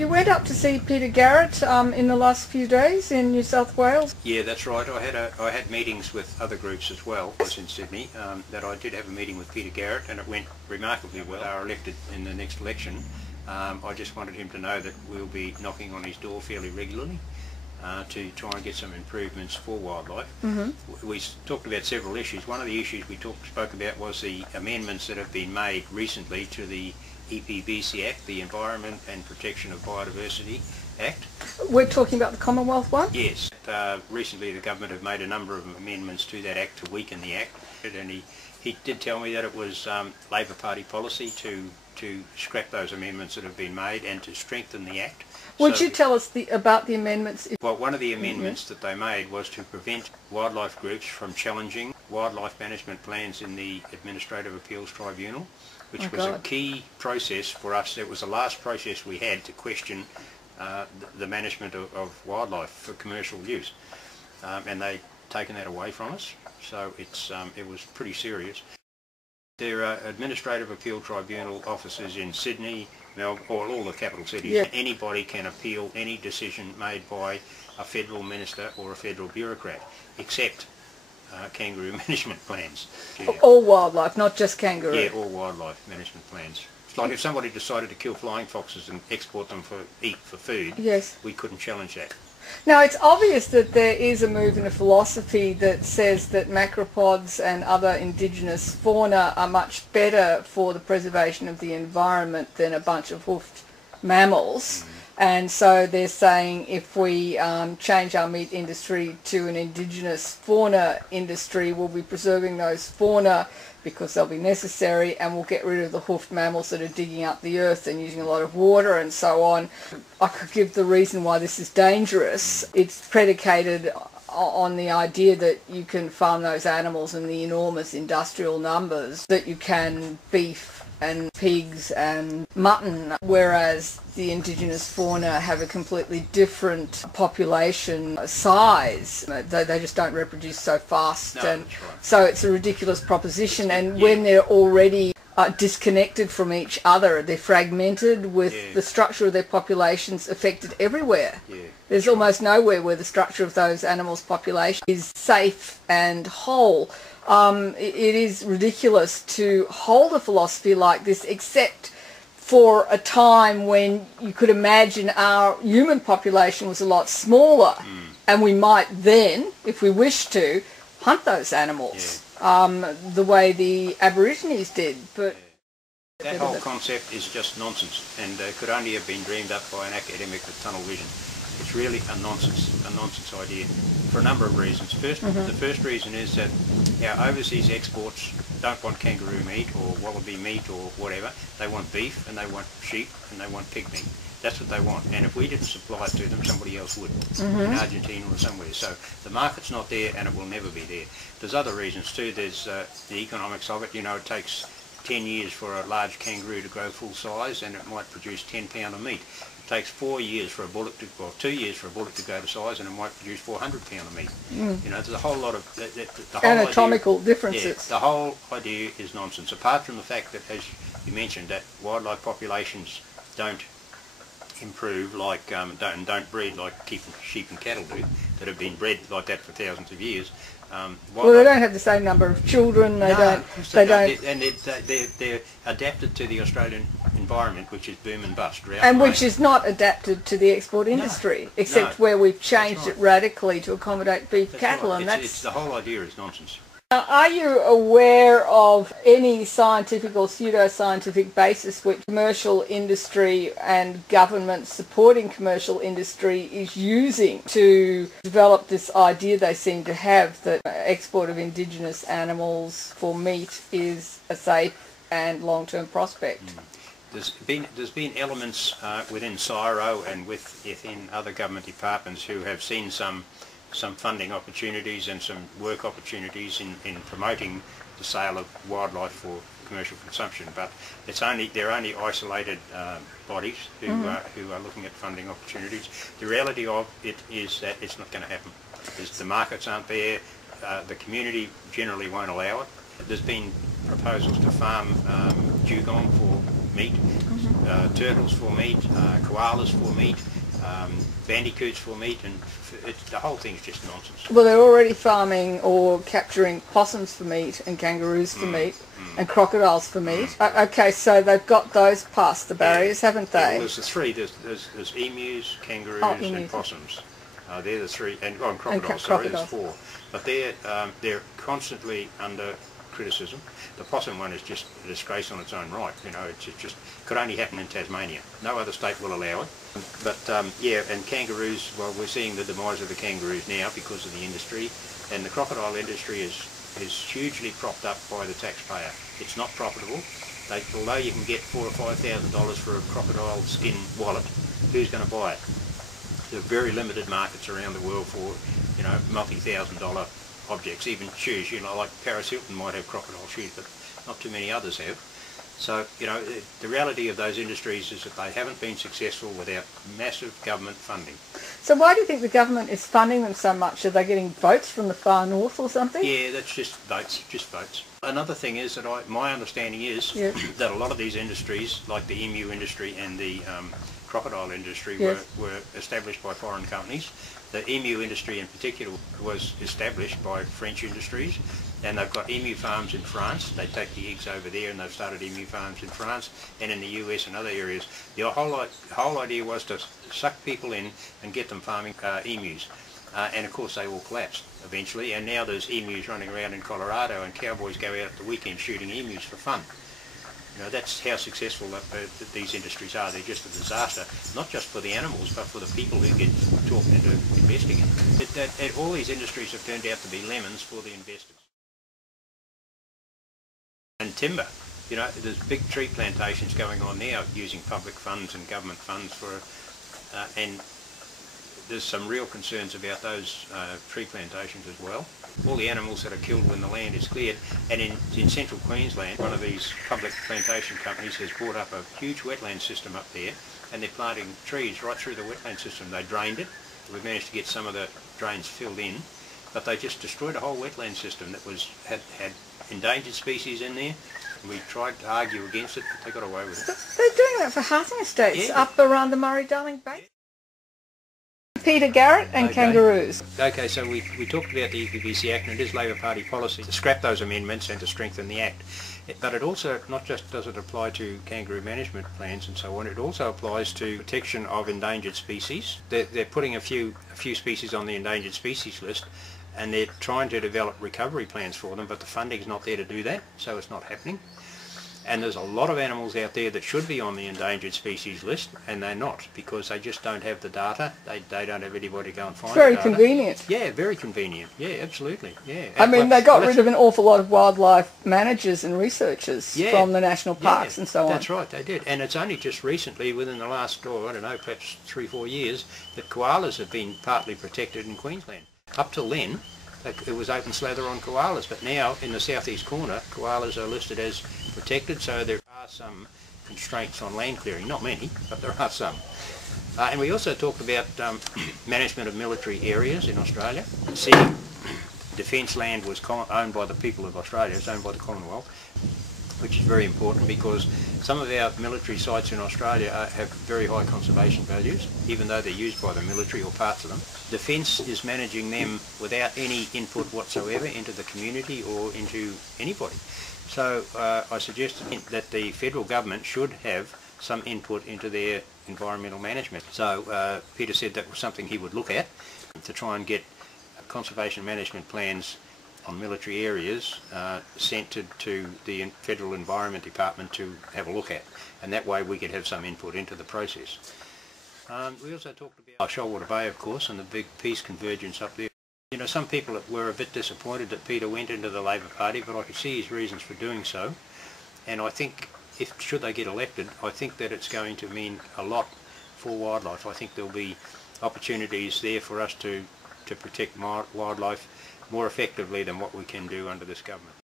You went up to see Peter Garratt in the last few days in New South Wales. Yeah, that's right. I had meetings with other groups as well. I was in Sydney. That I did have a meeting with Peter Garratt, and it went remarkably well. They are elected in the next election. I just wanted him to know that we'll be knocking on his door fairly regularly to try and get some improvements for wildlife. We talked about several issues. One of the issues we spoke about was the amendments that have been made recently to the EPBC-Act, the Environment and Protection of Biodiversity Act. We're talking about the Commonwealth one? Yes. Recently the government have made a number of amendments to that Act to weaken the Act, and he did tell me that it was Labor Party policy to scrap those amendments that have been made and to strengthen the Act. Would you tell us about the amendments? Well, one of the amendments that they made was to prevent wildlife groups from challenging wildlife management plans in the Administrative Appeals Tribunal, which was a key process for us. It was the last process we had to question the management of wildlife for commercial use, and they'd taken that away from us, so it was pretty serious. There are Administrative Appeal Tribunal offices in Sydney, Melbourne, or all the capital cities. Yeah. Anybody can appeal any decision made by a federal minister or a federal bureaucrat, except kangaroo management plans. Yeah. All wildlife, not just kangaroo? Yeah, all wildlife management plans. It's like if somebody decided to kill flying foxes and export them for food, yes, we couldn't challenge that. Now, it's obvious that there is a move in a philosophy that says that macropods and other indigenous fauna are much better for the preservation of the environment than a bunch of hoofed mammals. And so they're saying if we change our meat industry to an indigenous fauna industry, we'll be preserving those fauna because they'll be necessary, and we'll get rid of the hoofed mammals that are digging up the earth and using a lot of water and so on. I could give the reason why this is dangerous. It's predicated on the idea that you can farm those animals in the enormous industrial numbers that you can beef and pigs and mutton, whereas the indigenous fauna have a completely different population size. They just don't reproduce so fast, and so it's a ridiculous proposition. And when they're already disconnected from each other, they're fragmented with the structure of their populations affected everywhere. There's almost nowhere where the structure of those animals' population is safe and whole. It is ridiculous to hold a philosophy like this, except for a time when you could imagine our human population was a lot smaller, and we might then, if we wished to, hunt those animals the way the Aborigines did. But that whole concept is just nonsense, and could only have been dreamed up by an academic with tunnel vision. It's really a nonsense idea for a number of reasons. First, the first reason is that our overseas exports don't want kangaroo meat or wallaby meat or whatever. They want beef, and they want sheep, and they want pig meat. That's what they want. And if we didn't supply it to them, somebody else would, in Argentina or somewhere. So the market's not there, and it will never be there. There's other reasons too. There's the economics of it. You know, it takes 10 years for a large kangaroo to grow full size, and it might produce 10 pounds of meat. It takes 4 years for a bullock to, well, 2 years for a bullock to grow to size, and it might produce 400 pounds of meat. You know, there's a whole lot of the whole anatomical idea, differences. Yeah, the whole idea is nonsense. Apart from the fact that, as you mentioned, that wildlife populations don't improve like don't breed like sheep and cattle do, that have been bred like that for thousands of years. Well, they don't have the same number of children. They don't. And they're adapted to the Australian environment, which is boom and bust. And which is not adapted to the export industry, except where we've changed it radically to accommodate beef cattle, and that's the whole idea is nonsense. Are you aware of any scientific or pseudo-scientific basis which commercial industry and government supporting commercial industry is using to develop this idea they seem to have that export of indigenous animals for meat is a safe and long-term prospect? There's been elements within CSIRO and within other government departments who have seen some funding opportunities and some work opportunities in promoting the sale of wildlife for commercial consumption, but they're only isolated bodies who are looking at funding opportunities. The reality of it is that it's not going to happen. The markets aren't there. The community generally won't allow it. There's been proposals to farm dugong for meat. turtles for meat, koalas for meat, bandicoots for meat, and the whole thing's just nonsense. Well, they're already farming or capturing possums for meat and kangaroos for meat and crocodiles for meat. Okay, so they've got those past the barriers, haven't they? Yeah, well, there's the three. There's emus, kangaroos, and possums. They're the three, and crocodiles. Sorry, there's four. But they're constantly under criticism. The possum one is just a disgrace on its own right. You know, it just could only happen in Tasmania. No other state will allow it. But yeah, and kangaroos. Well, we're seeing the demise of the kangaroos now because of the industry, and the crocodile industry is hugely propped up by the taxpayer. It's not profitable. Although you can get $4,000 or $5,000 for a crocodile skin wallet, who's going to buy it? There are very limited markets around the world for, you know, multi-$1,000 objects, even shoes. You know, like Paris Hilton might have crocodile shoes, but not too many others have. So, you know, the reality of those industries is that they haven't been successful without massive government funding. So why do you think the government is funding them so much? Are they getting votes from the far north or something? Yeah, that's just votes. Another thing is that my understanding is that a lot of these industries, like the emu industry and the crocodile industry, were established by foreign companies. The emu industry in particular was established by French industries, and they've got emu farms in France. They take the eggs over there, and they've started emu farms in France and in the US and other areas. The whole idea was to suck people in and get them farming emus. And of course they all collapsed eventually, and now there's emus running around in Colorado, and cowboys go out at the weekend shooting emus for fun. You know, that's how successful these industries are. They're just a disaster, not just for the animals, but for the people who get talked into investing in it. All these industries have turned out to be lemons for the investors. And timber, you know, there's big tree plantations going on now using public funds and government funds and there's some real concerns about those tree plantations as well. All the animals that are killed when the land is cleared, and in central Queensland, one of these public plantation companies has brought up a huge wetland system up there, and they're planting trees right through the wetland system. They drained it. We've managed to get some of the drains filled in, but they just destroyed a whole wetland system that had endangered species in there. We tried to argue against it, but they got away with it. They're doing that for housing estates up around the Murray-Darling Basin. Peter Garratt and kangaroos. Okay, so we talked about the EPBC Act, and it is Labor Party policy to scrap those amendments and to strengthen the Act. But it also, not just does it apply to kangaroo management plans and so on, it also applies to protection of endangered species. They're putting a few species on the endangered species list, and they're trying to develop recovery plans for them, but the funding's not there to do that, so it's not happening. And there's a lot of animals out there that should be on the endangered species list, and they're not, because they just don't have the data. They don't have anybody to go and find the data. Very convenient. Yeah, very convenient. Yeah, absolutely. Yeah. I mean, they got rid of an awful lot of wildlife managers and researchers from the national parks and so on. That's right, they did. And it's only just recently, within the last, I don't know, perhaps 3-4 years, that koalas have been partly protected in Queensland. Up till then, it was open slather on koalas, but now in the southeast corner, koalas are listed as protected, so there are some constraints on land clearing. Not many, but there are some. And we also talked about management of military areas in Australia. See, defence land was owned by the people of Australia, it's owned by the Commonwealth, which is very important because some of our military sites in Australia have very high conservation values, even though they're used by the military or parts of them. Defence is managing them without any input whatsoever into the community or into anybody. So I suggested that the federal government should have some input into their environmental management. So Peter said that was something he would look at to try and get conservation management plans on military areas sent to the Federal Environment Department to have a look at, and that way we could have some input into the process. We also talked about Shoalwater Bay, of course, and the big peace convergence up there. You know, some people were a bit disappointed that Peter went into the Labor Party, but I could see his reasons for doing so, and I think should they get elected, I think that it's going to mean a lot for wildlife. I think there'll be opportunities there for us to protect wildlife more effectively than what we can do under this government.